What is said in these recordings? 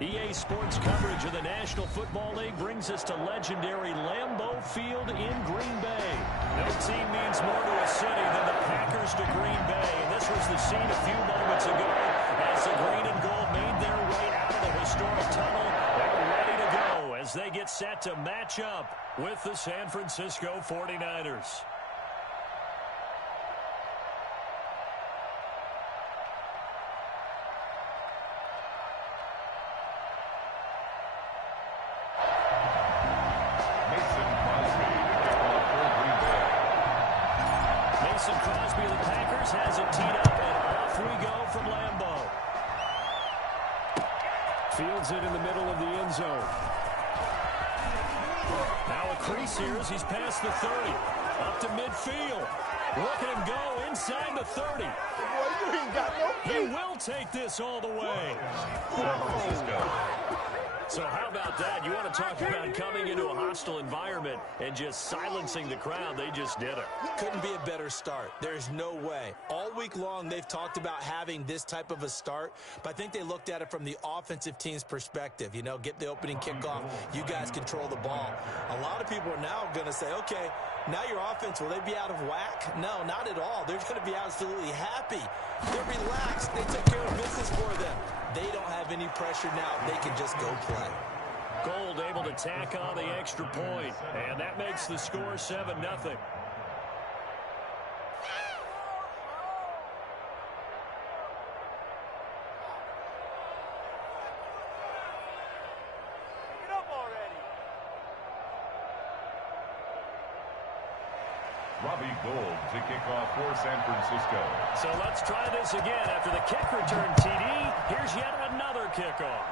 EA Sports coverage of the National Football League brings us to legendary Lambeau Field in Green Bay. No team means more to a city than the Packers to Green Bay. And this was the scene a few moments ago as the green and gold made their way out of the historic tunnel. They're ready to go as they get set to match up with the San Francisco 49ers. Has it teed up, and off we go from Lambeau. Fields it in the middle of the end zone. Now a crease here as he's past the 30. Up to midfield. Look at him go inside the 30. Boy, you ain't got no feet. He will take this all the way. So how about that? You want to talk about coming into a hostile environment and just silencing the crowd. They just did it. Couldn't be a better start. There's no way. All week long, they've talked about having this type of a start, but I think they looked at it from the offensive team's perspective. You know, get the opening kickoff. You guys control the ball. A lot of people are now going to say, okay, now your offense, will they be out of whack? No, not at all. They're going to be absolutely happy. They're relaxed. They took care of business for them. They don't have any pressure now. They can just go play. Gold able to tack on the extra point, and that makes the score 7-0. Robbie Gould to kick off for San Francisco. So let's try this again. After the kick return TD, here's yet another kickoff.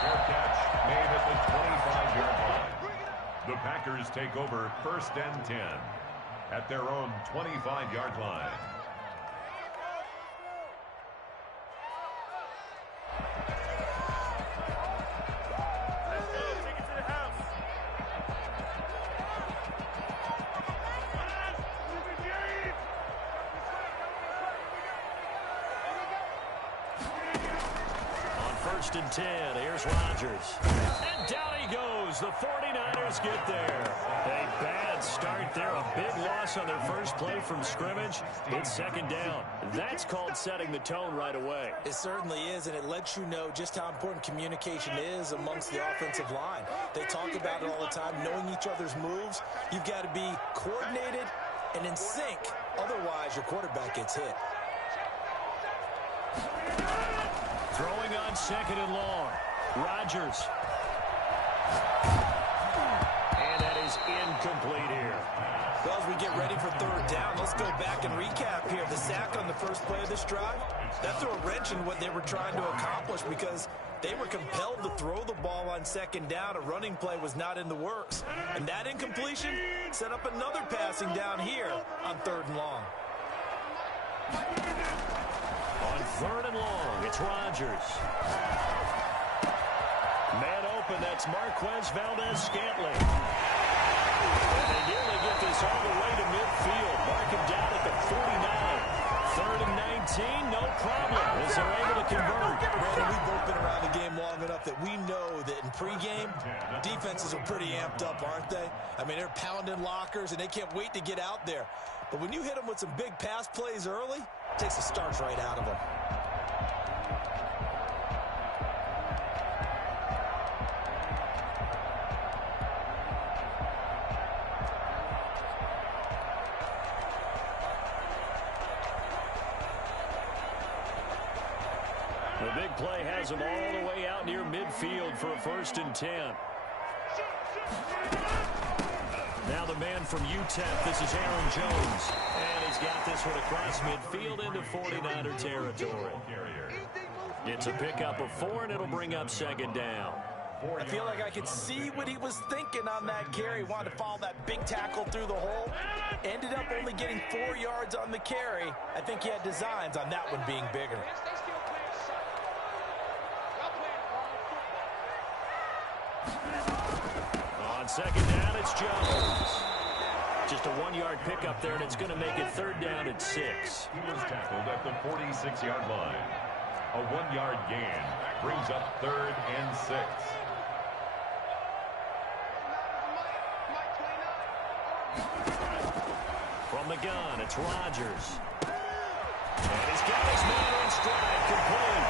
Fair catch made at the 25-yard line. The Packers take over 1st and 10 at their own 25-yard line. First and 10. Here's Rodgers. And down he goes. The 49ers get there. A bad start there. A big loss on their first play from scrimmage. It's 2nd down. That's called setting the tone right away. It certainly is, and it lets you know just how important communication is amongst the offensive line. They talk about it all the time, knowing each other's moves. You've got to be coordinated and in sync. Otherwise, your quarterback gets hit. Throwing on 2nd and long. Rodgers. And that is incomplete here. Well, as we get ready for 3rd down, let's go back and recap here. The sack on the first play of this drive, that threw a wrench in what they were trying to accomplish because they were compelled to throw the ball on 2nd down. A running play was not in the works. And that incompletion set up another passing down here on 3rd and long. On 3rd and long, it's Rodgers. Man open, that's Marquez Valdez-Scantling. And they nearly get this all the way to midfield. Mark him down at the 49. 3rd and 19, no problem, as they're able to convert. Brandon, we've both been around the game long enough that we know that in pregame, defenses are pretty amped up, aren't they? I mean, they're pounding lockers, and they can't wait to get out there. But when you hit them with some big pass plays early, it takes the starch right out of them. The big play has them all the way out near midfield for a 1st and 10. Now the man from UTEP, this is Aaron Jones. And he's got this one across midfield into 49er territory. It's a pickup of 4, and it'll bring up 2nd down. I feel like I could see what he was thinking on that carry. He wanted to follow that big tackle through the hole. Ended up only getting 4 yards on the carry. I think he had designs on that one being bigger. On 2nd down, it's Jones. Just a 1-yard pickup there, and it's going to make it 3rd down at 6. He was tackled at the 46-yard line. A 1-yard gain brings up 3rd and 6. From the gun, it's Rodgers. And he's got his man in stride, complete.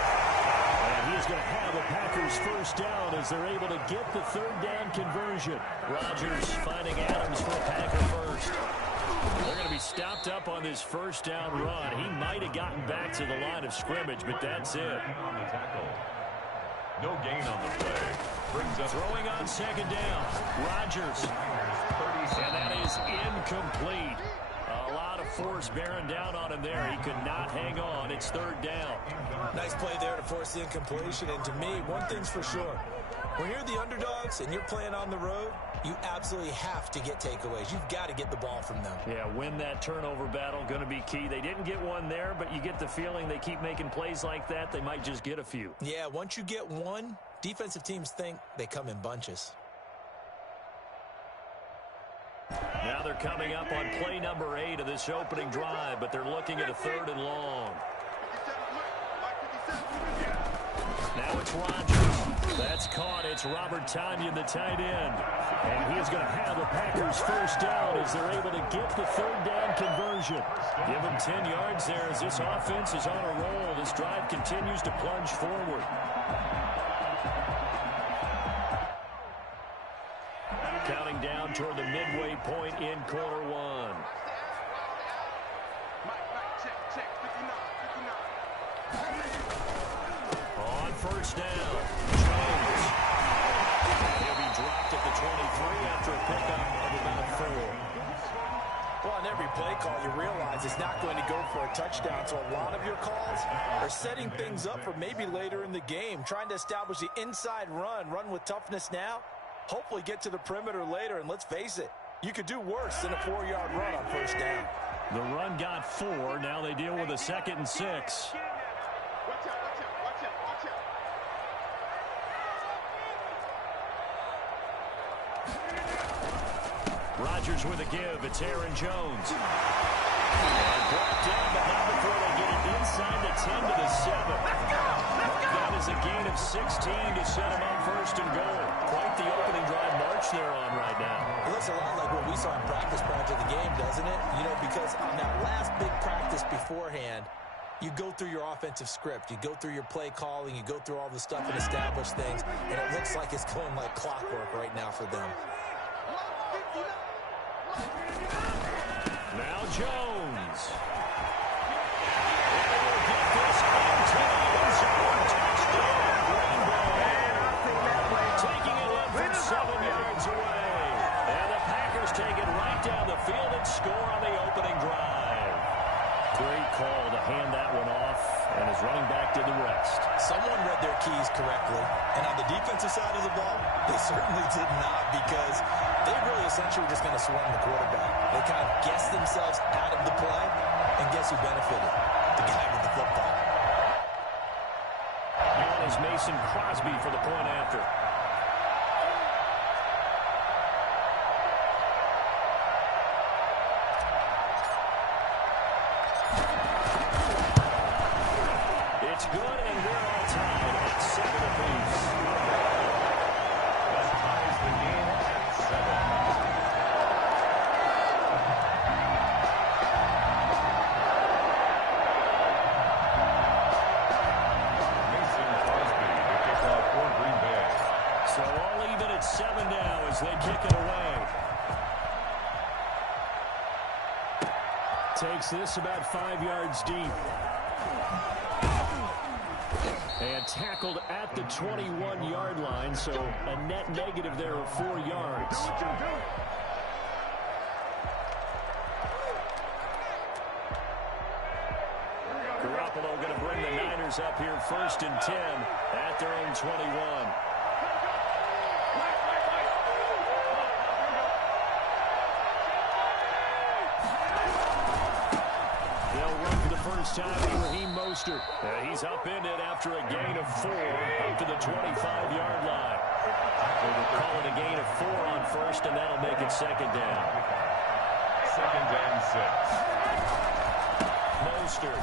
And he is going to have the Packers first down as they're able to get the 3rd down conversion. Rodgers finding Adams for a Packer first. They're going to be stopped up on this first down run. He might have gotten back to the line of scrimmage, but that's it. On the tackle. No gain on the play. Brings up throwing on 2nd down. Rodgers. And that is incomplete. A lot of force bearing down on him there. He could not hang on. It's 3rd down. Nice play there to force the incompletion. And to me, one thing's for sure. When you're the underdogs and you're playing on the road, you absolutely have to get takeaways. You've got to get the ball from them. Yeah, win that turnover battle, going to be key. They didn't get one there, but you get the feeling they keep making plays like that, they might just get a few. Yeah, once you get one, defensive teams think they come in bunches. Now they're coming up on play number 8 of this opening drive, but they're looking at a 3rd and long. Now it's Rodgers. That's caught. It's Robert Tonyan, the tight end. And he is going to have the Packers first down as they're able to get the 3rd down conversion. Give them 10 yards there as this offense is on a roll. This drive continues to plunge forward. Counting down toward the midway point in quarter 1. On first down, Jones. He'll be dropped at the 23 after a pickup of about 4. Well, on every play call, you realize it's not going to go for a touchdown. So a lot of your calls are setting things up for maybe later in the game, trying to establish the inside run with toughness now. Hopefully get to the perimeter later, and let's face it, you could do worse than a 4-yard run on first down. The run got 4. Now they deal with a 2nd and 6. Rodgers with a give. It's Aaron Jones. And brought down, but not before they get it inside the 10 to the 7. That is a gain of 16 to set him up first and goal. Quite the opening drive march they're on right now. It looks a lot like what we saw in practice prior to the game, doesn't it? You know, because on that last big practice beforehand, you go through your offensive script. You go through your play calling. You go through all the stuff and establish things. And it looks like it's going like clockwork right now for them. Now Jones. And will get this into the end zone. Touchdown, Green Bay. Taking it in from 7 yards away. And the Packers take it right down the field and score on the opening drive. Great call to hand that one off, and his running back did the rest. Someone read their keys correctly, and on the defensive side of the ball, they certainly did not, because they really essentially were just going to swarm the quarterback. They kind of guessed themselves out of the play, and guess who benefited? The guy with the football. On is Mason Crosby for the point after. It's good, and we're all tied at 7 apiece. That ties the game at 7. Mason Crosby, the kickoff for Green Bay. So all even at 7 now as they kick it away. Takes this about 5 yards deep. And tackled at the 21-yard line, so a net negative there of 4 yards. Garoppolo going to bring the Niners up here 1st and 10 at their own 21. First time to Raheem Mostert. He's upended after a gain of 4 up to the 25-yard line. We'll call it a gain of 4 on first, and that'll make it 2nd down. 2nd and 6. Mostert.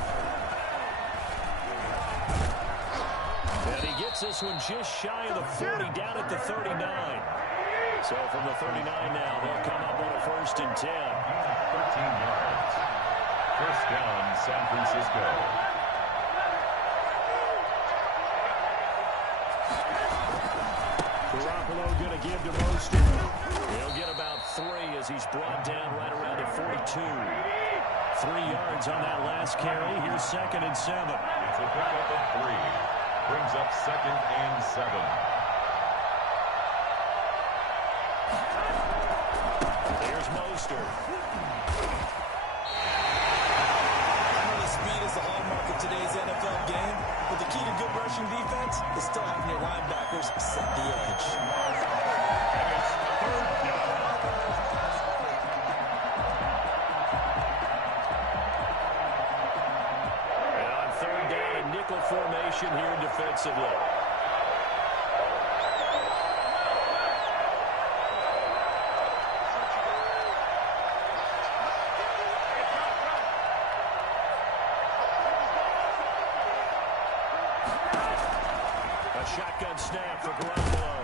Makes this one just shy of the 40, down at the 39. So from the 39 now, they'll come up on a 1st and 10. 13 yards. First down, San Francisco. Garoppolo going to give to Mostert. He'll get about 3 as he's brought down right around the 42. 3 yards on that last carry. Here's 2nd and 7. It's a pickup of 3. Brings up 2nd and 7. There's Mostert. Speed is the hallmark of today's NFL game, but the key to good rushing defense is still having your linebackers set the edge. And it's 3rd down. And on 3rd down, a nickel formation here defensively. Shotgun snap for Garoppolo.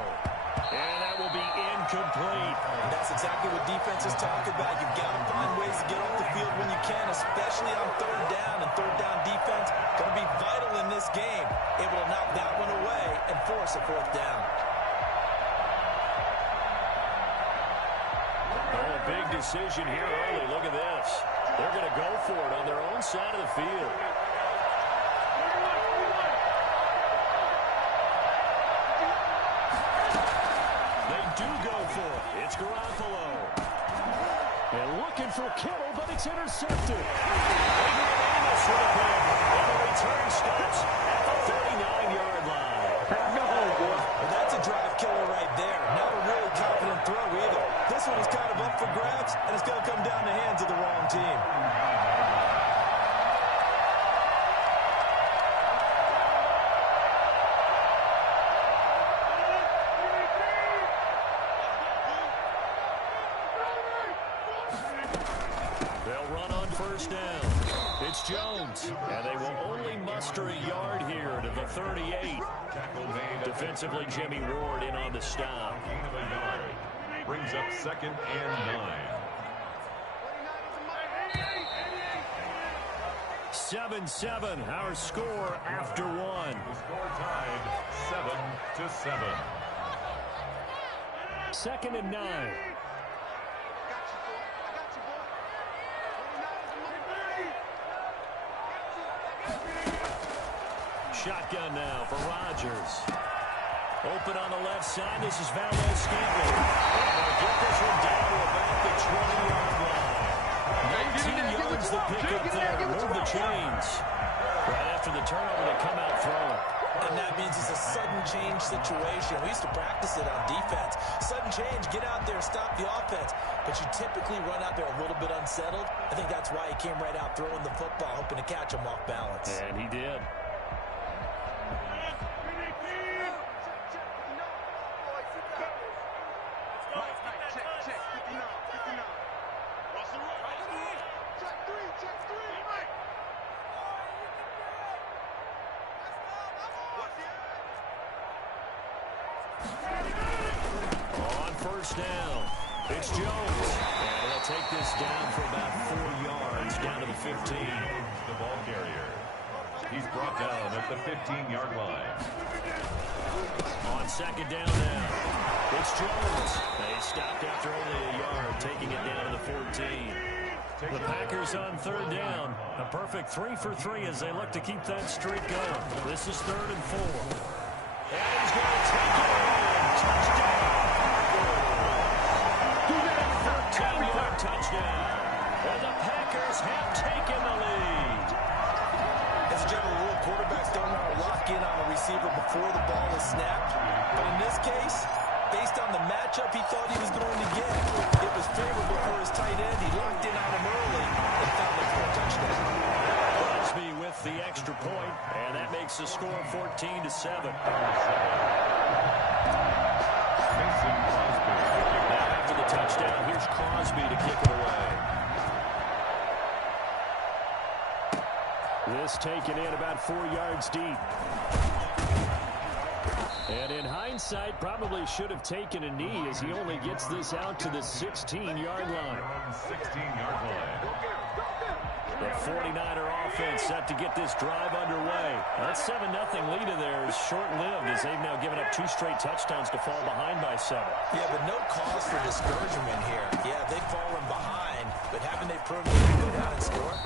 And that will be incomplete. And that's exactly what defenses talk about. You've got to find ways to get off the field when you can, especially on 3rd down. And 3rd down defense going to be vital in this game. Able to knock that one away and force a 4th down. Oh, a big decision here early. Look at this. They're going to go for it on their own side of the field. Do go for it. It's Garoppolo. And looking for Kittle, but it's intercepted. And the return stops at the 39-yard line. Well, that's a drive killer right there. Not a really confident throw either. This one is kind of up for grabs, and it's going to come down the hands of the wrong team. Jones, and they will only muster a yard here to the 38. Defensively, Jimmy Ward in on the stop. Gain of a yard. Brings up 2nd and 9. 7-7, our score after 1. The score tied 7-7. 2nd and 9. Shotgun now for Rodgers. Open on the left side. This is Valdez-Scantling. And they'll get this one down to about the 20-yard line. 19 yards the pickup there. Move the chains. Right after the turnover, they come out throwing. And that means it's a sudden change situation. We used to practice it on defense. Sudden change, get out there, stop the offense. But you typically run out there a little bit unsettled. I think that's why he came right out throwing the football, hoping to catch him off balance. And he did. On 1st down, it's Jones. And they'll take this down for about 4 yards, down to the 15. The ball carrier. He's brought down at the 15-yard line. On 2nd down now, it's Jones. They stopped after only a yard, taking it down to the 14. The Packers on 3rd down. A perfect 3 for 3 as they look to keep that streak going. This is 3rd and 4. And he's going to take it in. Touchdown. 13-yard touchdown. And the Packers have taken the lead. As a general rule, quarterbacks don't want to lock in on a receiver before the ball is snapped. But in this case, based on the matchup he thought he was going to get, it was favorable for his tight end. He locked in on him early and found him for a touchdown. Crosby with the extra point, and that makes the score 14-7. Now after the touchdown, here's Crosby to kick it away. This taken in about 4 yards deep. And in hindsight, probably should have taken a knee as he only gets this out to the 16-yard line. 16-yard line. The 49er offense set to get this drive underway. That 7-0 lead of theirs short-lived as they've now given up 2 straight touchdowns to fall behind by 7. Yeah, but no cause for discouragement here. Yeah, they've fallen behind, but haven't they proven they can go down and score?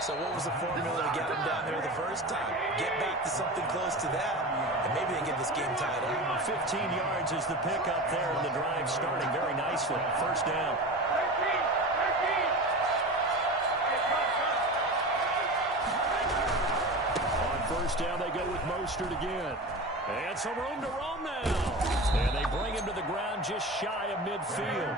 So what was the formula to get them down there the first time? Get back to something close to that, and maybe they get this game tied up. 15 yards is the pickup there, and the drive starting very nicely. First down. On first down, they go with Mostert again. And some room to roam now. And they bring him to the ground just shy of midfield.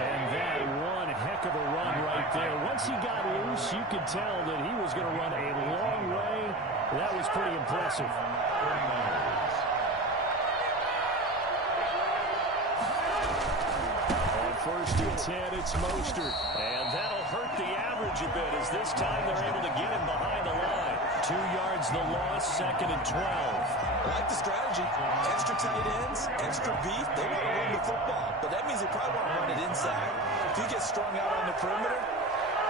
And that one heck of a run right there. Once he got loose, you could tell that he was going to run a long way. That was pretty impressive. On first and 10, it's Mostert. And that'll hurt the average a bit as this time they're able to get him behind the line. 2 yards the loss, second and 12. I like the strategy. Extra tight ends, extra beef. They want to run the football, but that means they probably want to run it inside. If you get strung out on the perimeter,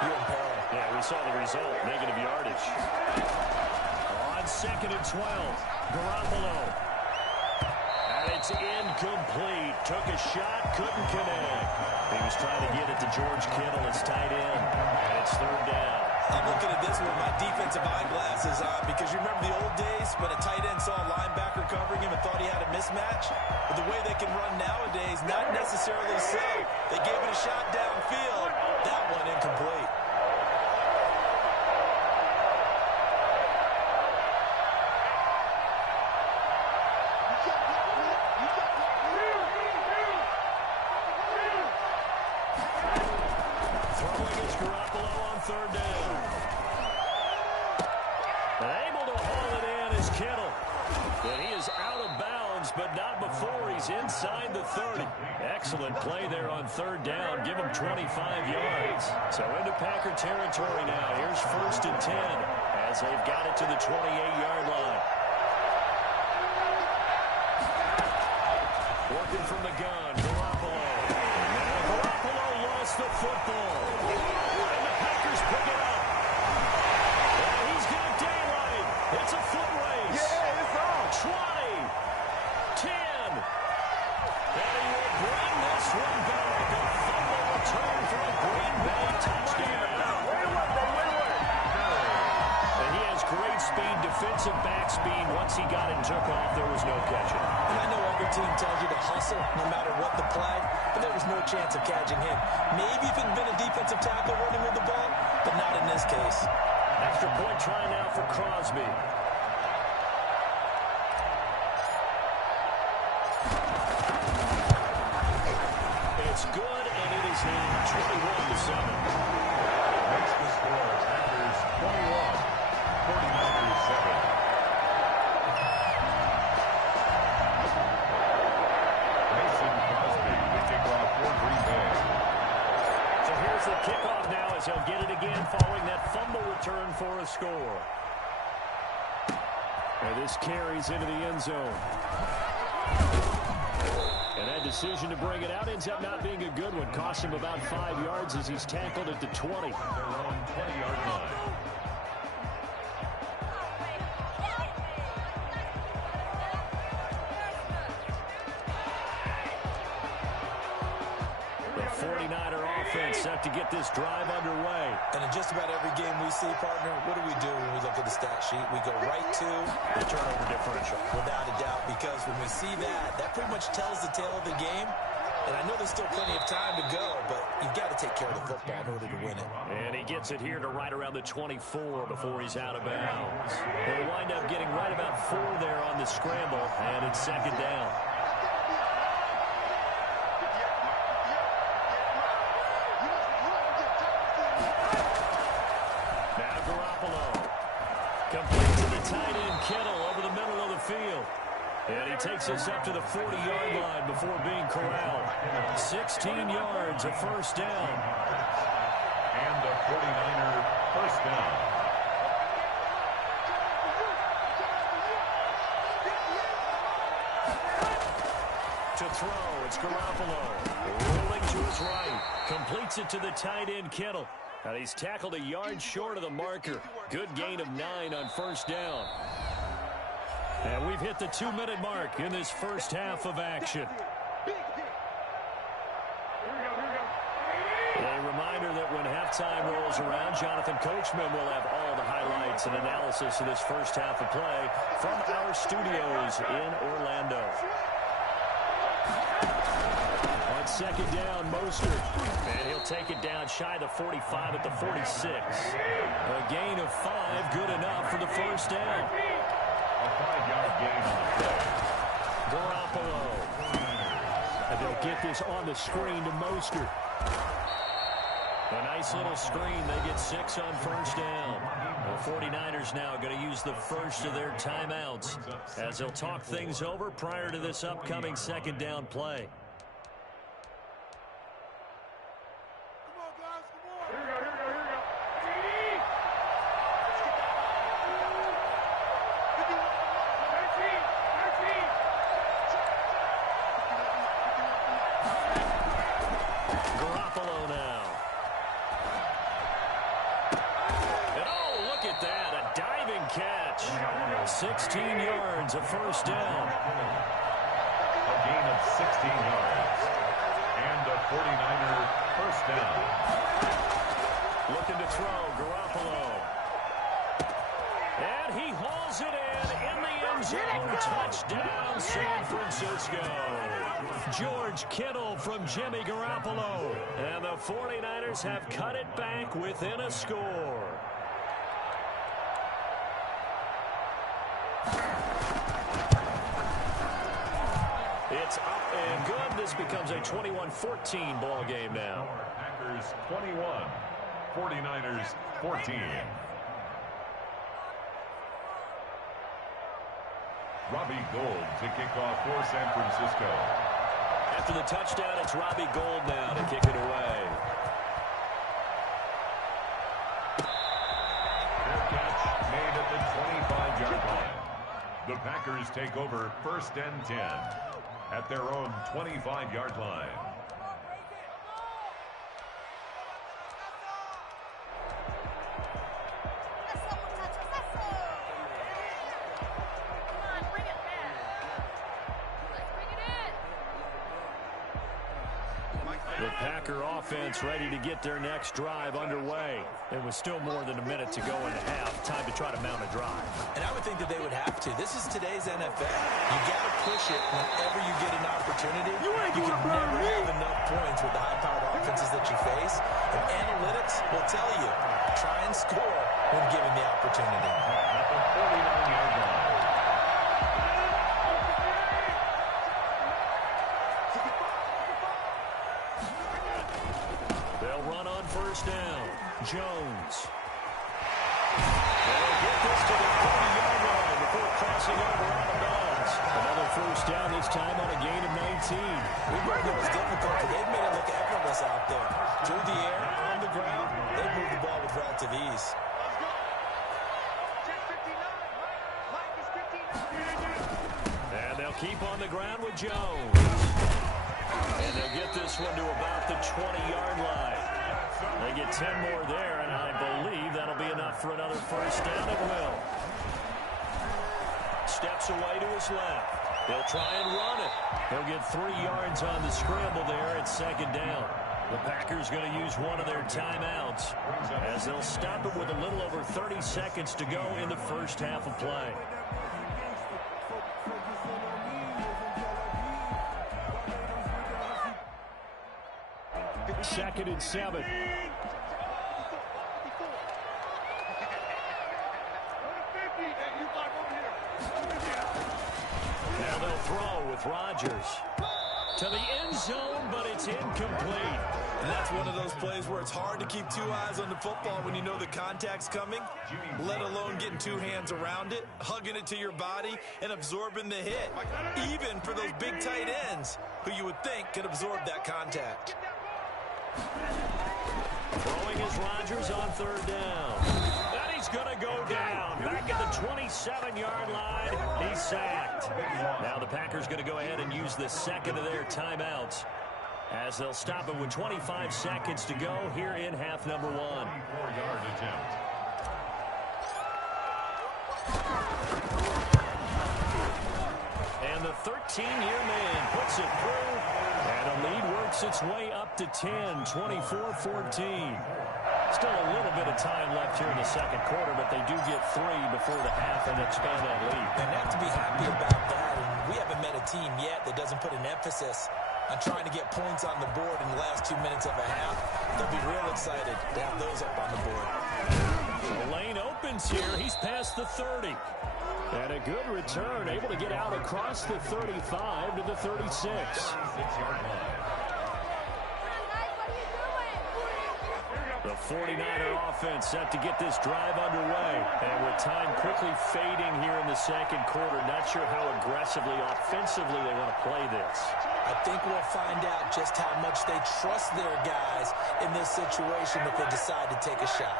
you're in peril. Yeah, we saw the result, negative yardage. On second and 12, Garoppolo. And it's incomplete. Took a shot, couldn't connect. He was trying to get it to George Kittle, his tight end. And it's third down. I'm looking at this with my defensive eyeglasses on because you remember the old days when a tight end saw a linebacker covering him and thought he had a mismatch? But the way they can run nowadays, not necessarily so. They gave it a shot downfield. That one incomplete. Throwing is Garoppolo on third down. Able to haul it in is Kittle. And he is out of bounds, but not before he's inside the 30. Excellent play there on third down. Give him 25 yards. So into Packer territory now. Here's first and 10 as they've got it to the 28-yard line. Working from the gun, Garoppolo. Now Garoppolo lost the football. And the Packers pick it up. And he's got daylight. It's a foot race. Yeah, it's on. 20, 10. And he will bring this one back. A fumble return for a Green Bay touchdown. And he has great speed, defensive back speed. Once he got it and took off, there was no catching. And I know every team tells you to hustle no matter what the play, but there was no chance of catching him. Maybe if it had been a defensive tackle running with the ball, but not in this case. Extra point try now for Crosby. It's good, and it is in 21-7. Makes the score Packers 21, 49ers 7. Mason Crosby, the kickoff for Green Bay. So here's the kickoff now as he'll get it again following that fumble return for a score. And this carries into the end zone. And that decision to bring it out ends up not being a good one. Cost him about 5 yards as he's tackled at the 20. Their own 20-yard line. The 49er offense set to get this drive underway. And in just about every game we see, partner, what do we do when we look at the stat sheet? We go right to The turnover differential. without a doubt, because when we see that, that pretty much tells the tale of the game. And I know there's still plenty of time to go, but you've got to take care of the football in order to win it. And he gets it here to right around the 24 before he's out of bounds. They wind up getting right about 4 there on the scramble, and it's second down. Now Garoppolo. Complete to the tight end, Kittle, over the middle of the field. And he takes us up to the 40-yard line before being corralled. 16 yards, a first down. And a 49er first down. To throw, it's Garoppolo. Rolling to his right. Completes it to the tight end, Kittle. And he's tackled a yard short of the marker. Good gain of 9 on first down. And we've hit the 2-minute mark in this first half of action. A reminder that when halftime rolls around, Jonathan Coachman will have all the highlights and analysis of this first half of play from our studios in Orlando. On second down, Mostert. And he'll take it down shy of the 45 at the 46. A gain of 5, good enough for the first down. A 5-yard gain on the play. Garoppolo. And they'll get this on the screen to Mostert. A nice little screen. They get 6 on first down. The 49ers now going to use the first of their timeouts as they'll talk things over prior to this upcoming second down play. Garoppolo now. And oh, look at that, a diving catch. 16 yards, a first down. A gain of 16 yards. And a 49er first down. Looking to throw, Garoppolo. And he hauls it in the end zone. Touchdown, San Francisco. George Kittle from Jimmy Garoppolo. And the 49ers have cut it back within a score. It's up and good. This becomes a 21-14 ball game now. Packers 21, 49ers 14. Robbie Gould to kick off for San Francisco. After the touchdown, it's Robbie Gould now to kick it away. Their catch made at the 25-yard line. The Packers take over first and 10 at their own 25-yard line. The Packer offense ready to get their next drive underway. It was still more than a minute to go in the half. Time to try to mount a drive. And I would think that they would have to. This is today's NFL. You got to push it whenever you get an opportunity. You can never have enough points with the high-powered offenses that you face. And analytics will tell you, try and score when given the opportunity. At the 49-yard line. They'll run on first down. Jones. They'll get this to the 30-yard line before crossing over out of bounds. Another first down, this time on a gain of 19. We know it was difficult, but they've made it look effortless out there. Through the air, on the ground, they've moved the ball with relative ease. And they'll keep on the ground with Jones. And they'll get this one to about the 20-yard line. They get 10 more there, and I believe that'll be enough for another first down. It will. Steps away to his left. He'll try and run it. He'll get 3 yards on the scramble there at second down. The Packers going to use one of their timeouts as they'll stop it with a little over 30 seconds to go in the first half of play. Second and 7. Now they'll throw with Rodgers. To the end zone, but it's incomplete. And that's one of those plays where it's hard to keep 2 eyes on the football when you know the contact's coming, let alone getting 2 hands around it, hugging it to your body, and absorbing the hit. Even for those big tight ends who you would think could absorb that contact. Throwing is Rodgers on third down. And he's going to go down. Back at the 27-yard line. He's sacked. correct. Now the Packers going to go ahead and use the second of their timeouts, as they'll stop it with 25 seconds to go here in half number 1. 4-yard attempt. And the 13-year man puts it through, and a lead works its way up to 10, 24-14. Still a little bit of time left here in the second quarter, but they do get 3 before the half and expand that lead. And they have to be happy about that. And we haven't met a team yet that doesn't put an emphasis on trying to get points on the board in the last 2 minutes of a half. They'll be real excited to have those up on the board. The lane opens here. He's past the 30. And a good return, able to get out across the 35 to the 36. 6-yard line. The 49er offense set to get this drive underway. And with time quickly fading here in the second quarter, not sure how aggressively, offensively they want to play this. I think we'll find out just how much they trust their guys in this situation if they decide to take a shot.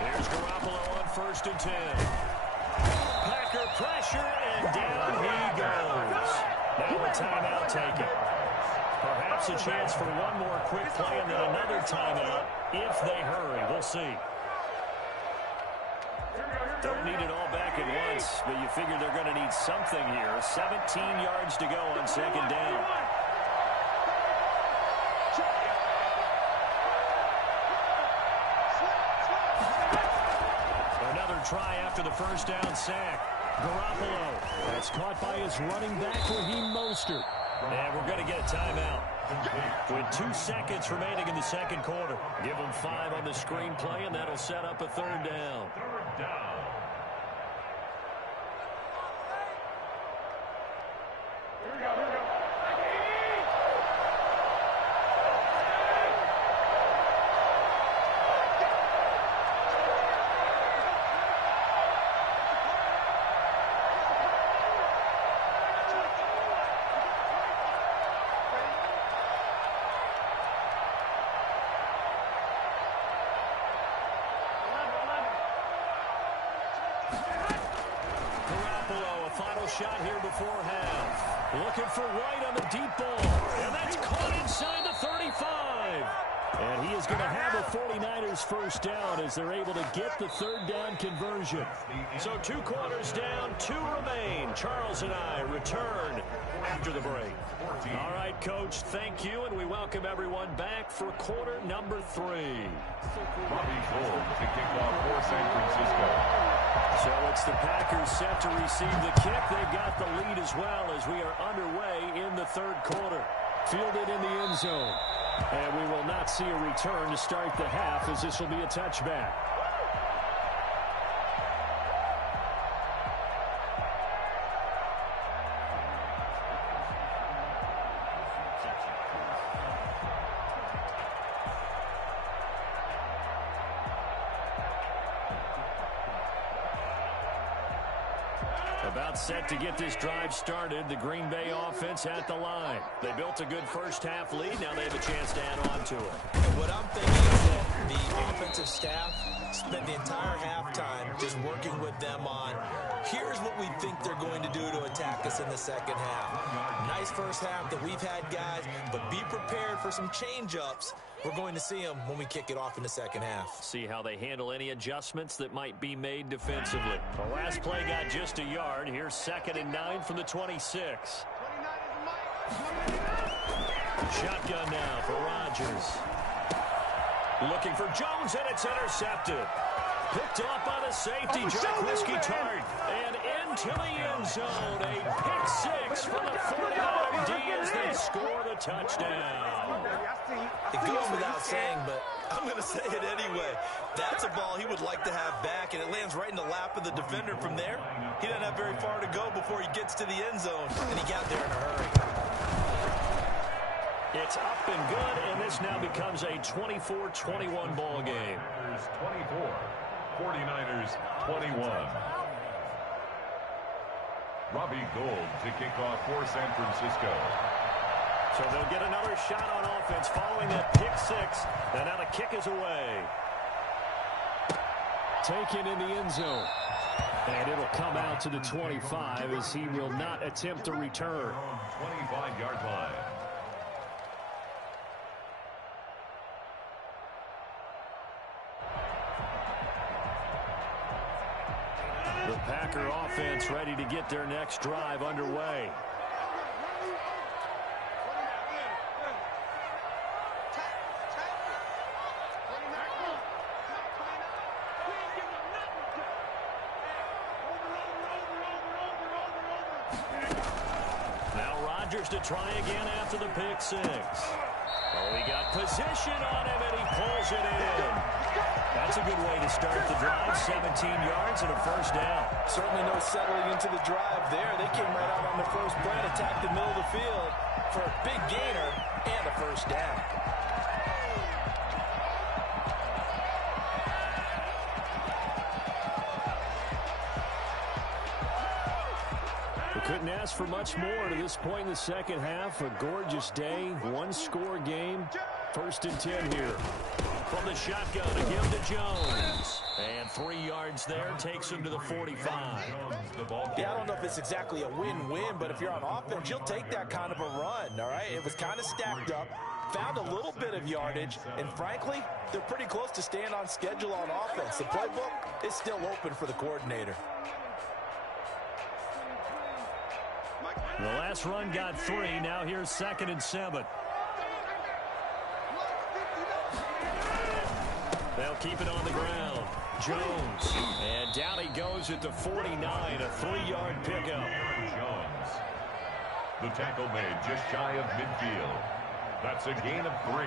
Here's Garoppolo on 1st and 10. Packer pressure, and down he goes. Now a timeout taken. Perhaps a chance for one more quick play and then another timeout if they hurry. We'll see. Don't need it all back at once, but you figure they're going to need something here. 17 yards to go on second down. Another try after the first down sack. Garoppolo. That's caught by his running back, Raheem Mostert. And we're going to get a timeout. With 2 seconds remaining in the second quarter. Give them 5 on the screenplay, and that'll set up a third down. Third down. Shot here before half. Looking for White on the deep ball. And that's caught inside the 35. And he is going to have a 49ers first down as they're able to get the third down conversion. So 2 quarters down, 2 remain. Charles and I return after the break. All right, Coach, thank you, and we welcome everyone back for quarter number 3. Robbie Gould to kick off for San Francisco. So it's the Packers set to receive the kick. They've got the lead as well as we are underway in the third quarter. Fielded in the end zone. And we will not see a return to start the half as this will be a touchback. About set to get this drive started. The Green Bay offense at the line. They built a good first half lead. Now they have a chance to add on to it. And what I'm thinking is that the offensive staff spent the entire halftime just working with them on, here's what we think they're going to do to attack us in the second half. Nice first half that we've had, guys, but be prepared for some change-ups. We're going to see them when we kick it off in the second half. See how they handle any adjustments that might be made defensively. The last play got just a yard. Here's 2nd and 9 from the 26. Shotgun now for Rodgers. Looking for Jones, and it's intercepted. Picked off by the safety, Jack Whiskey Tart. And into the end zone. A pick 6 for the 49er D as they score the touchdown. It goes without saying, but I'm going to say it anyway. That's a ball he would like to have back, and it lands right in the lap of the defender from there. He doesn't have very far to go before he gets to the end zone, and he got there in a hurry. It's up and good, and this now becomes a 24-21 ball game. 24, 49ers 21. Robbie Gould to kick off for San Francisco. So they'll get another shot on offense following that pick 6 goes away. Taken in the end zone. And it'll come out to the 25 as he will not attempt to return. 25-yard line. The Packer offense ready to get their next drive underway. To try again after the pick six. Oh, he got position on him, and he pulls it in. That's a good way to start the drive. 17 yards and a first down. Certainly no settling into the drive there. They came right out on the first play and attacked the middle of the field for a big gainer and a first down. Couldn't ask for much more to this point in the second half. A gorgeous day, one-score game. 1st and 10 here. From the shotgun, a give to Jones. And 3 yards there, takes him to the 45. Yeah, I don't know if it's exactly a win-win, but if you're on offense, you'll take that kind of a run, all right? It was kind of stacked up, found a little bit of yardage, and frankly, they're pretty close to staying on schedule on offense. The playbook is still open for the coordinator. The last run got 3. Now here's 2nd and 7. They'll keep it on the ground. Jones. And down he goes at the 49. A 3-yard pickup. Jones. The tackle made just shy of midfield. That's a gain of 3.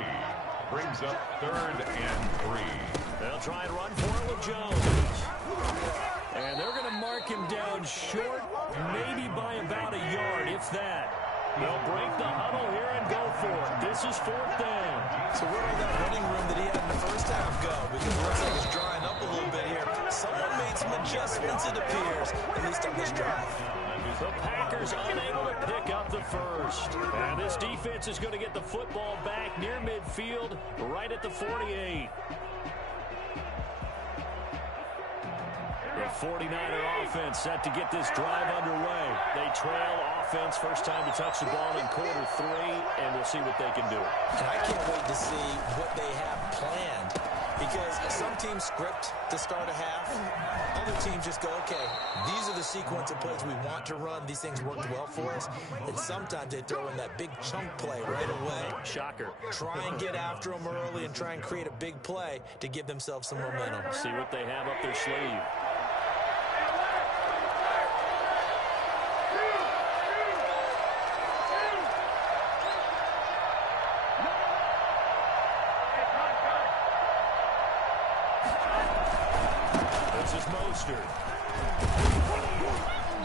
Brings up 3rd and 3. They'll try and run for it with Jones. And they're going to mark him down short, maybe by about a yard, if that. They'll break the huddle here and go for it. This is 4th down. So where did that running room that he had in the first half go? Because it looks like it's drying up a little bit here. Someone made some adjustments, it appears, at least on this drive. The Packers unable to pick up the first. And this defense is going to get the football back near midfield, right at the 48. The 49er offense set to get this drive underway. They trail offense, first time to touch the ball in quarter 3, and we'll see what they can do. And I can't wait to see what they have planned, because some teams script to start a half. Other teams just go, okay, these are the sequence of plays we want to run. These things worked well for us. And sometimes they throw in that big chunk play right away. Shocker. Try and get after them early and try and create a big play to give themselves some momentum. See what they have up their sleeve.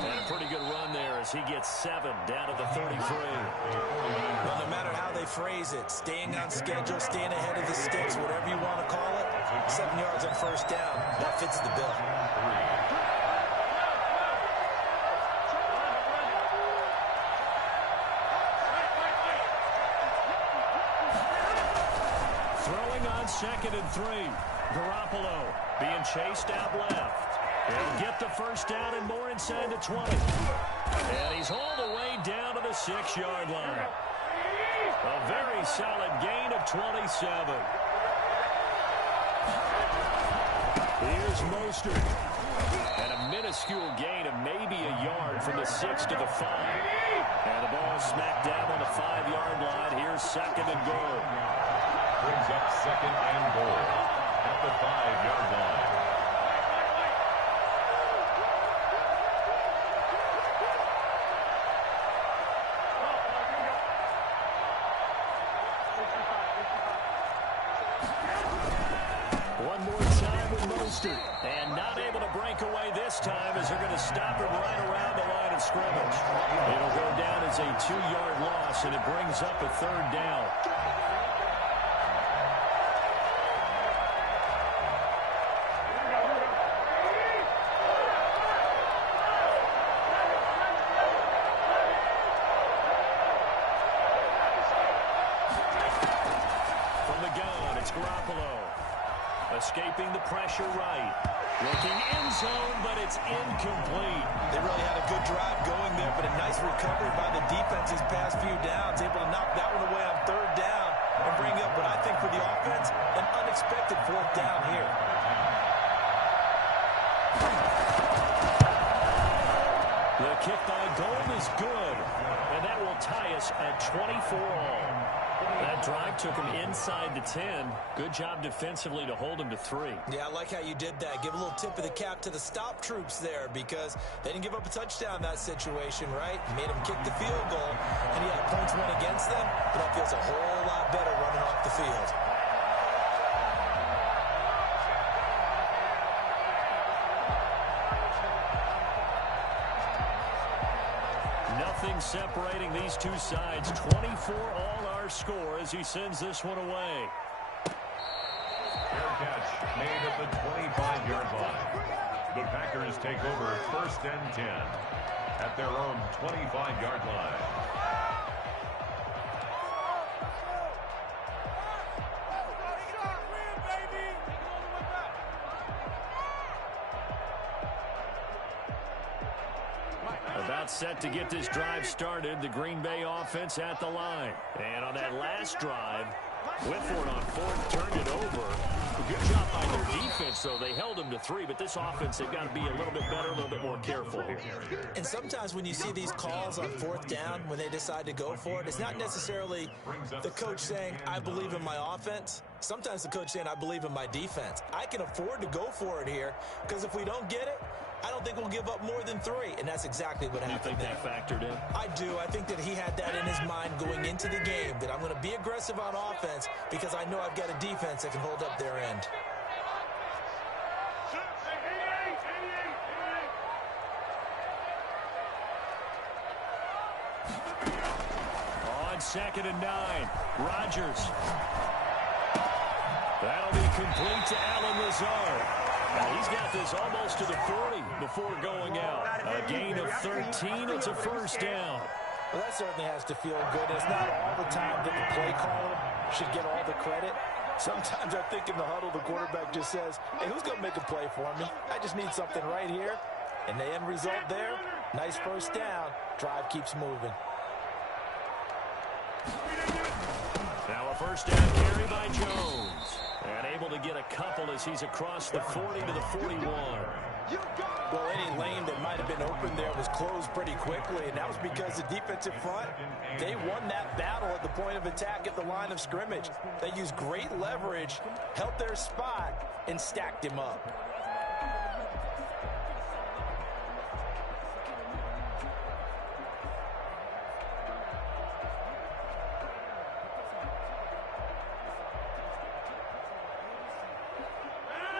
And a pretty good run there as he gets 7 down to the 33. Well, no matter how they phrase it, staying on schedule, staying ahead of the sticks, whatever you want to call it, 7 yards on first down, that fits the bill. Throwing on 2nd and 3. Garoppolo being chased out left. He'll get the first down and more inside the 20. And he's hauled away down to the 6-yard line. A very solid gain of 27. Here's Mostert. And a minuscule gain of maybe a yard from the 6 to the 5. And the ball is smacked down on the 5-yard line. Here's 2nd and goal. Brings up 2nd and goal at the 5-yard line. One more time with Mostert. And not able to break away this time as they're going to stop him right around the line of scrimmage. It'll go down as a 2-yard loss, and it brings up a 3rd down. From the gun, it's Garoppolo. Escaping the pressure right. Looking end zone, but it's incomplete. They really had a good drive going there, but a nice recovery by the defense these past few downs. Able to knock that one away on third down and bring up what I think for the offense, an unexpected fourth down here. The kick by Gold is good, and that will tie us at 24 all. That drive took him inside the 10. Good job defensively to hold him to 3. Yeah, I like how you did that. Give a little tip of the cap to the stop troops there because they didn't give up a touchdown in that situation, right? Made him kick the field goal, and yeah, points went against them, but that feels a whole lot better running off the field. Nothing separating these two sides. 24 all our score as he sends this one away. Fair catch made at the 25-yard line. The Packers take over 1st and 10 at their own 25-yard line. About set to get this drive started. The Green Bay offense at the line. And on that last drive, Whitford on 4th turned it over. Good job by their defense, though. They held them to 3, but this offense, they've got to be a little bit better, a little bit more careful here. And sometimes when you see these calls on 4th down, when they decide to go for it, it's not necessarily the coach saying, I believe in my offense. Sometimes the coach saying, I believe in my defense. I can afford to go for it here because if we don't get it, I don't think we'll give up more than 3, and that's exactly what happened. You think that factored in? I do. I think that he had that in his mind going into the game, that I'm going to be aggressive on offense because I know I've got a defense that can hold up their end. On 2nd and 9, Rodgers. That'll be complete to Allen Lazard. He's got this almost to the 40 before going out. A gain of 13. It's a 1st down. Well, that certainly has to feel good. It's not all the time that the play caller should get all the credit. Sometimes I think in the huddle, the quarterback just says, hey, who's going to make a play for me? I just need something right here. And the end result there, nice 1st down. Drive keeps moving. Now a 1st down carry by Jones. And able to get a couple as he's across the 40 to the 41. Well, any lane that might have been open there was closed pretty quickly, and that was because the defensive front, they won that battle at the point of attack at the line of scrimmage. They used great leverage, held their spot, and stacked him up.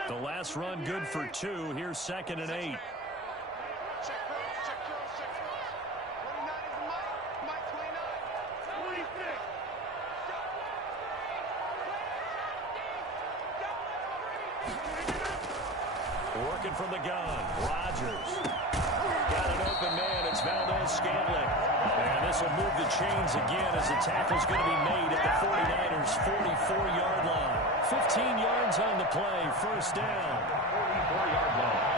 The last run good for 2. Here's 2nd and 8. Working from the gun. Rodgers. Got an open man. It's Valdez-Scantling. And this will move the chains again as the tackle's going to be made at the 49ers' 44-yard line. 15 yards on the play. 1st down. 44-yard line.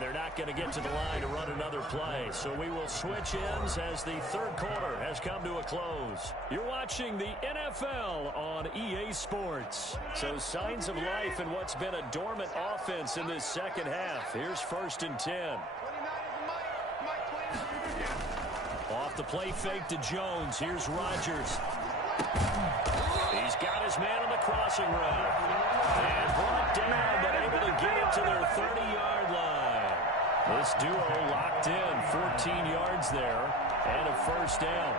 They're not going to get to the line to run another play, so we will switch ends as the 3rd quarter has come to a close. You're watching the NFL on EA Sports. So signs of life in what's been a dormant offense in this 2nd half. Here's 1st and 10. Off the play fake to Jones. Here's Rodgers. He's got his man on the crossing route. And brought down, but able to get it to their 30-yard line. This duo locked in, 14 yards there, and a 1st down.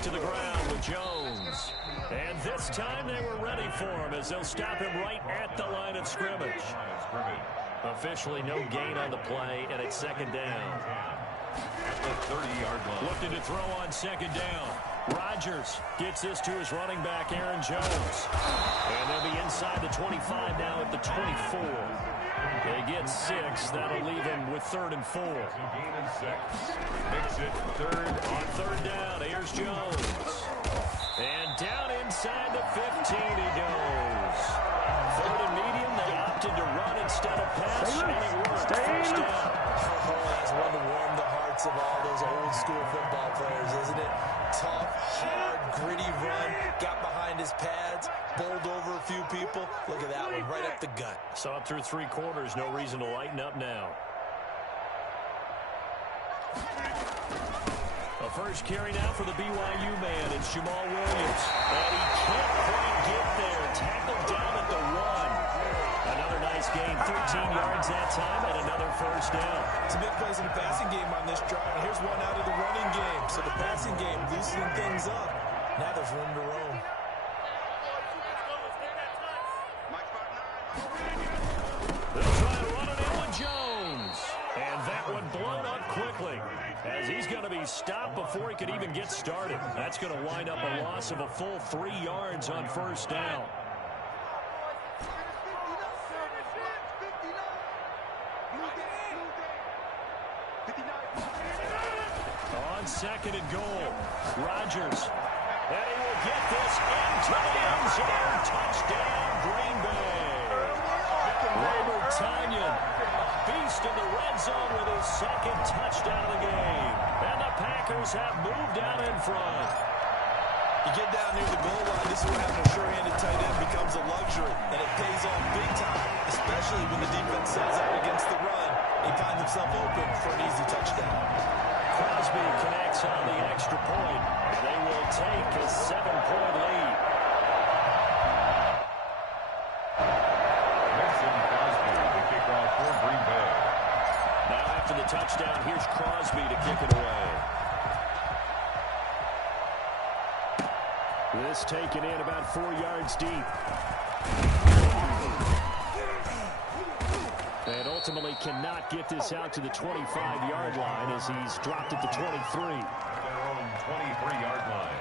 back to the ground with Jones. And this time they were ready for him as they'll stop him right at the line of scrimmage. Officially no gain on the play, and it's second down. At the 30-yard line. Looking to throw on second down. Rodgers gets this to his running back, Aaron Jones. And they'll be inside the 25 now at the 24. They get 6. That'll leave him with 3rd and 4. Gain of 6. Makes it third. On third down, here's Jones. And down inside the 15 he goes. 3rd and medium, they opted to run instead of pass, and it worked. First down. Oh, that's one to warm the hearts of all those old school football players, isn't it? Tough, hard, gritty run, got behind his pads, bowled over a few people. Look at that one, right up the gut. Saw it through 3 quarters, no reason to lighten up now. A first carry now for the BYU man. It's Jamal Williams. And he can't quite get there. Tackled down at the 1. Another nice gain, 13 yards that time, and another first down. Some big plays in the passing game on this drive, and here's one out of the running game. So the passing game loosening things up. Now there's room to roam. They'll try to run it in with Jones. And that one blown up quickly as he's going to be stopped before he could even get started. That's going to wind up a loss of a full 3 yards on first down. On second and goal, Rodgers. And he will get this into the end zone. Touchdown, Green Bay. Robert Tonyan, a beast in the red zone with his 2nd touchdown of the game. And the Packers have moved out in front. You get down near the goal line, this is what having a sure-handed tight end becomes a luxury, and it pays off big time, especially when the defense sells out against the run. He finds himself open for an easy touchdown. Crosby connects on the extra point, and they will take a 7-point lead. Now after the touchdown, here's Crosby to kick it away. This taken in about 4 yards deep. And ultimately cannot get this out to the 25-yard line as he's dropped at the 23. Their own 23-yard line.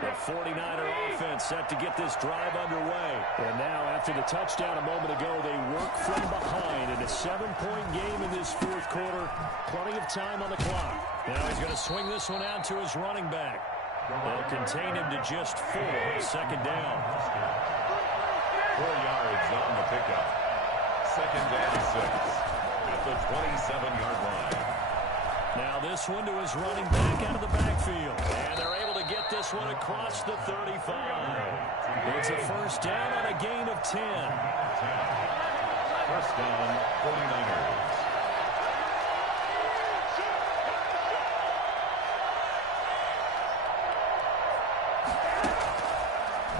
The 49er offense set to get this drive underway. And now after the touchdown a moment ago, they work from behind in a 7-point game in this 4th quarter. Plenty of time on the clock. Now he's going to swing this one out to his running back. They'll contain him to just 4. Second down. 4 yards on the pickup. Second and 6 at the 27-yard line. Now this one to his running back out of the backfield. And they're able to get this one across the 35. It's a first down on a gain of 10. First down, 49ers.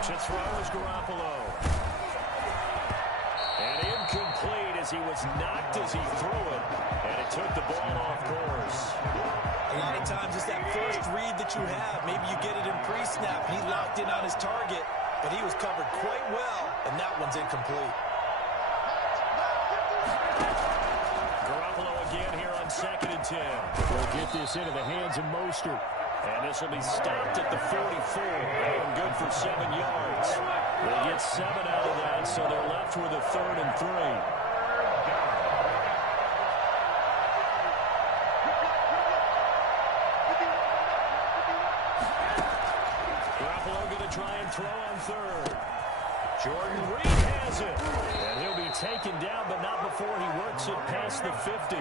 To throw is Garoppolo. And incomplete as he was knocked as he threw it. And it took the ball off course. A lot of times it's that first read that you have. Maybe you get it in pre-snap. He locked in on his target, but he was covered quite well, and that one's incomplete. Garoppolo again here on 2nd and 10. We'll get this into the hands of Mostert. And this will be stopped at the 44. And good for 7 yards. They get 7 out of that, so they're left with a 3rd and 3. Garoppolo going to try and throw on 3rd. Jordan Reed has it. And he'll be taken down, but not before he works it past the 50.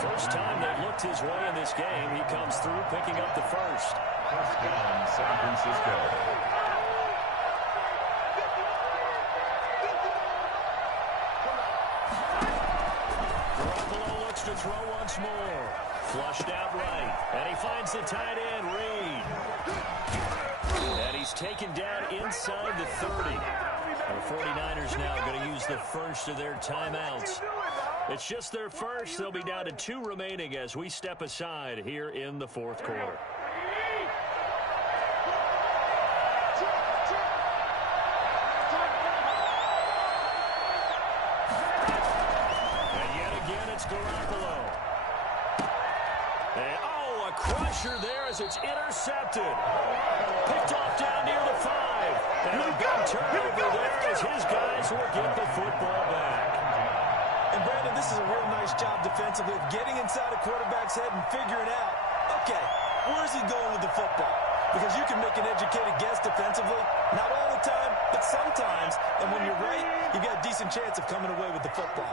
First time they looked his way in this game. He comes through picking up the first. First down, San Francisco. Garoppolo looks to throw once more. Flushed out right. And he finds the tight end, Reed. And he's taken down inside the 30. The 49ers now going to use the first of their timeouts. It's just their first. They'll be down to 2 remaining as we step aside here in the fourth quarter. And yet again, it's Garoppolo. And, oh, a crusher there as it's intercepted. Picked off down near the 5. And a big turnover there as his guys will get the football back. And, Brandon, this is a real nice job defensively of getting inside a quarterback's head and figuring out, okay, where's he going with the football? Because you can make an educated guess defensively, not all the time, but sometimes. And when you're right, you've got a decent chance of coming away with the football.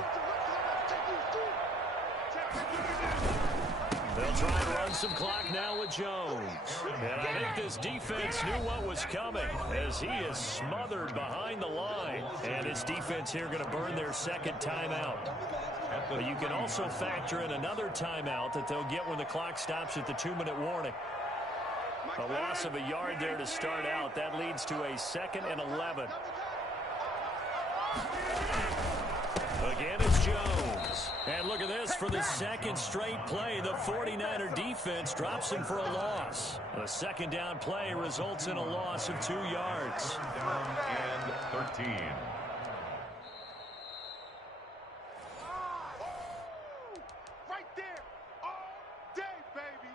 They'll try and run some clock now with Jones. And I think this defense knew what was coming as he is smothered behind the line. And this defense here going to burn their second timeout. But you can also factor in another timeout that they'll get when the clock stops at the 2-minute warning. A loss of a yard there to start out. That leads to a 2nd and 11. Again, it's Jones. And look at this. For the second straight play, the 49er defense drops him for a loss. A second down play results in a loss of 2 yards. And 13. Right there. All day, baby.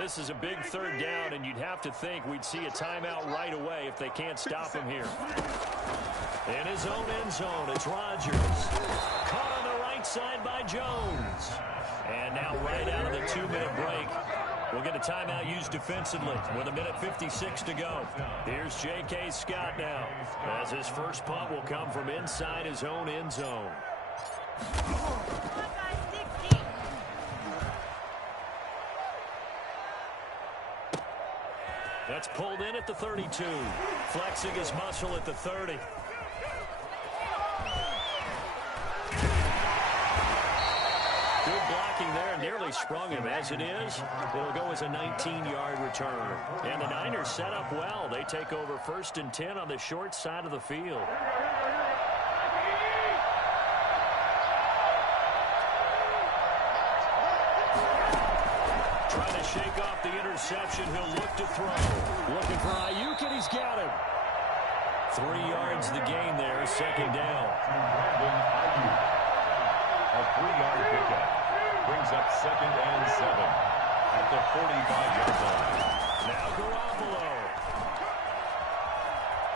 This is a big 3rd down, and you'd have to think we'd see a timeout right away if they can't stop him here. In his own end zone, it's Rodgers. Caught on the right side by Jones. And now right out of the 2-minute break, we'll get a timeout used defensively with 1:56 to go. Here's J.K. Scott now, as his first punt will come from inside his own end zone. That's pulled in at the 32. Flexing his muscle at the 30. Good blocking there. Nearly sprung him. As it is, it'll go as a 19-yard return. And the Niners set up well. They take over 1st and 10 on the short side of the field. Trying to shake off the interception. He'll look to throw. Looking for Ayuk, and he's got him. 3 yards the gain there, 2nd down. A 3-yard pickup brings up 2nd and 7 at the 45-yard line. Now Garoppolo.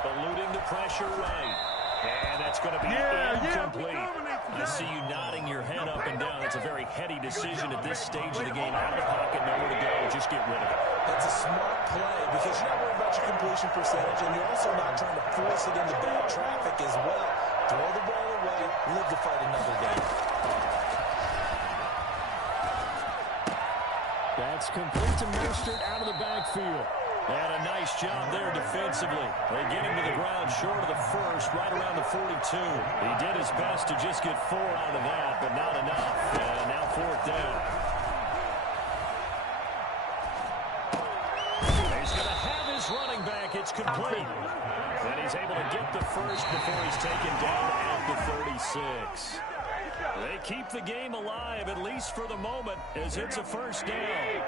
Eluding the pressure right. And that's going to be incomplete. I see you nodding your head up and down. It's a very heady decision at this stage of the game. Out of the pocket, nowhere to go. Just get rid of it. That's a smart play because you're not worried about your completion percentage, and you're also not trying to force it into bad traffic as well. Throw the ball away, live to fight another game. That's complete to Mostert out of the backfield. And a nice job there defensively. They get him to the ground short of the 1st, right around the 42. He did his best to just get 4 out of that, but not enough. And now 4th down. He's going to have his running back. It's complete. And he's able to get the 1st before he's taken down at the 36. They keep the game alive, at least for the moment, as it's a 1st down.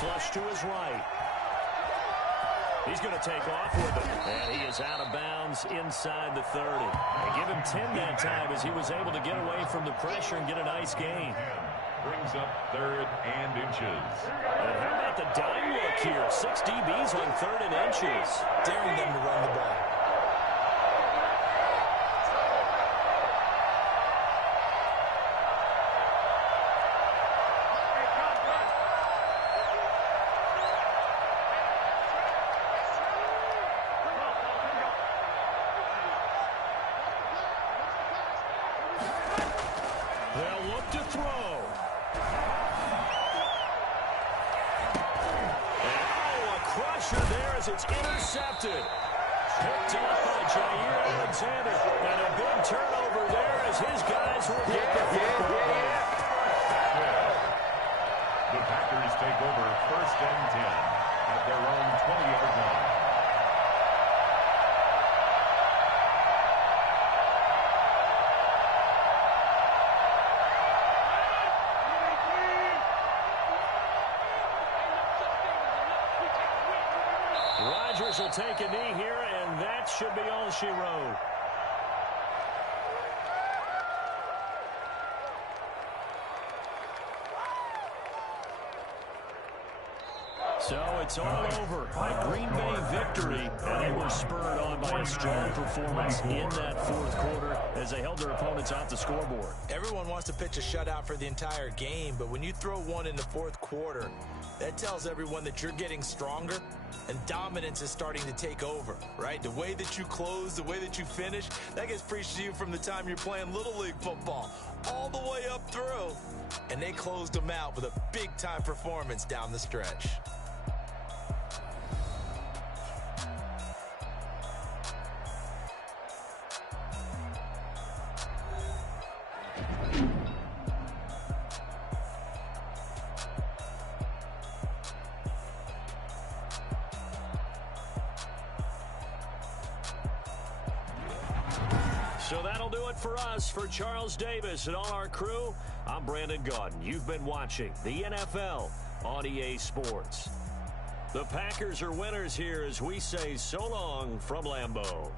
Flush to his right. He's going to take off with it. And he is out of bounds inside the 30. They give him 10 that time as he was able to get away from the pressure and get a nice gain. Brings up 3rd and inches. And how about the dime look here? 6 DBs on 3rd and inches. Daring them to run the ball. It's intercepted. Picked off by Jair Alexander. And a big turnover there as his guys will get the football back. The Packers take over 1st and 10 at their own 20-yard line. Rodgers will take a knee here, and that should be all she wrote. So it's all over. A Green Bay victory, and they were spurred on by a strong performance in that fourth quarter as they held their opponents off the scoreboard. Everyone wants to pitch a shutout for the entire game, but when you throw one in the fourth quarter, that tells everyone that you're getting stronger and dominance is starting to take over, right? The way that you close, the way that you finish, that gets preached to you from the time you're playing Little League football all the way up through. And they closed them out with a big-time performance down the stretch. So that'll do it for us. For Charles Davis and all our crew, I'm Brandon Gaudin. You've been watching the NFL on EA Sports. The Packers are winners here as we say so long from Lambeau.